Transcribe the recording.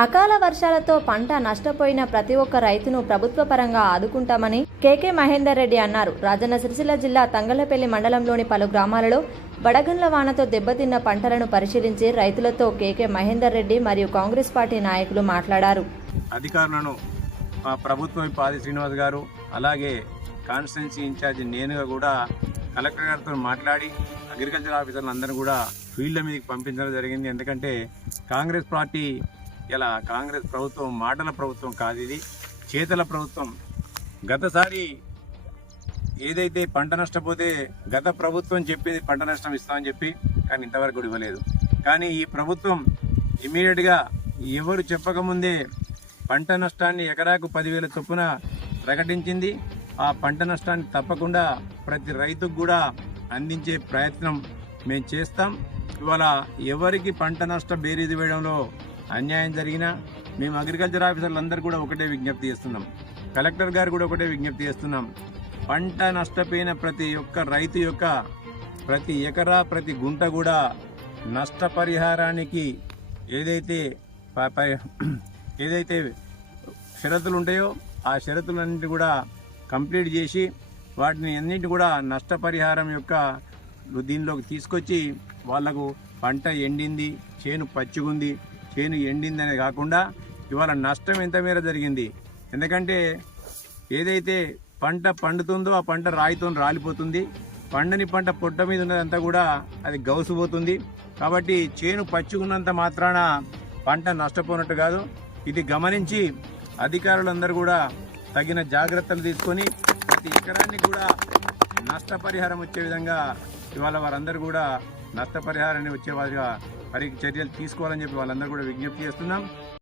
అకాల వర్షాలతో పంట నష్టపోయిన ప్రతి ఒక్క రైతును ప్రభుత్వ పరంగా ఆదుకుంటామని కేకే మహేందర్ రెడ్డి అన్నారు. రాజన్న సిరిసిల్ల జిల్లా తంగలపల్లి మండలంలోని పలు గ్రామాలలో వడగండ్ల వానతో దెబ్బతిన్న పంటలను పరిశీలించి రైతులతో కేకే మహేందర్ రెడ్డి మరియు కాంగ్రెస్ పార్టీ నాయకులు మాట్లాడారు. అధికారులను ప్రభుత్వం పాది శ్రీనివాస్ గారు అలాగే కాన్స్టిట్యున్సీ ఇన్ఛార్జి నేనుగా కూడా కలెక్టర్ గారితో మాట్లాడి అగ్రికల్చర్ ఆఫీసర్లు అందరూ కూడా ఫీల్డ్ మీదకి పంపించడం జరిగింది. ఎందుకంటే కాంగ్రెస్ పార్టీ ఇలా కాంగ్రెస్ ప్రభుత్వం మాటల ప్రభుత్వం కాదు ఇది. చేతల ప్రభుత్వం. గతసారి ఏదైతే పంట నష్టపోతే గత ప్రభుత్వం చెప్పింది పంట నష్టం ఇస్తామని చెప్పి కానీ ఇంతవరకు కూడా ఇవ్వలేదు. కానీ ఈ ప్రభుత్వం ఇమీడియట్గా ఎవరు చెప్పకముందే పంట నష్టాన్ని ఎకరాకు పదివేల చొప్పున ప్రకటించింది. ఆ పంట నష్టాన్ని తప్పకుండా ప్రతి రైతుకు కూడా అందించే ప్రయత్నం మేము చేస్తాం. ఇవాళ ఎవరికి పంట నష్టం బేరీది వేయడంలో అన్యాయం జరిగినా మేము అగ్రికల్చర్ ఆఫీసర్లందరూ కూడా ఒకటే విజ్ఞప్తి చేస్తున్నాం. కలెక్టర్ గారు కూడా ఒకటే విజ్ఞప్తి చేస్తున్నాం. పంట నష్టపోయిన ప్రతి ఒక్క రైతు యొక్క ప్రతి ఎకరా ప్రతి గుంట కూడా నష్టపరిహారానికి ఏదైతే ప- ప- ఏదైతే షరతులు ఉంటాయో ఆ షరతులన్నింటి కూడా కంప్లీట్ చేసి వాటిని అన్నింటి కూడా నష్టపరిహారం యొక్క దీనిలోకి తీసుకొచ్చి వాళ్ళకు పంట ఎండింది చేను పచ్చిగుంది. చేను ఎండిందనే కాకుండా ఇవాళ నష్టం ఎంత మేర జరిగింది. ఎందుకంటే ఏదైతే పంట పండుతుందో ఆ పంట రాయితో రాలిపోతుంది. పండని పంట పొట్ట మీద ఉన్నదంతా కూడా అది గౌసుపోతుంది. కాబట్టి చేను పచ్చుకున్నంత మాత్రాన పంట నష్టపోనట్టు కాదు. ఇది గమనించి అధికారులందరూ కూడా తగిన జాగ్రత్తలు తీసుకొని ప్రతి ఎకరాన్ని కూడా నష్టపరిహారం వచ్చే విధంగా ఇవాళ వారందరూ కూడా నష్టపరిహారాన్ని వచ్చే వారిగా పరి చర్యలు తీసుకోవాలని చెప్పి వాళ్ళందరూ కూడా విజ్ఞప్తి చేస్తున్నాం.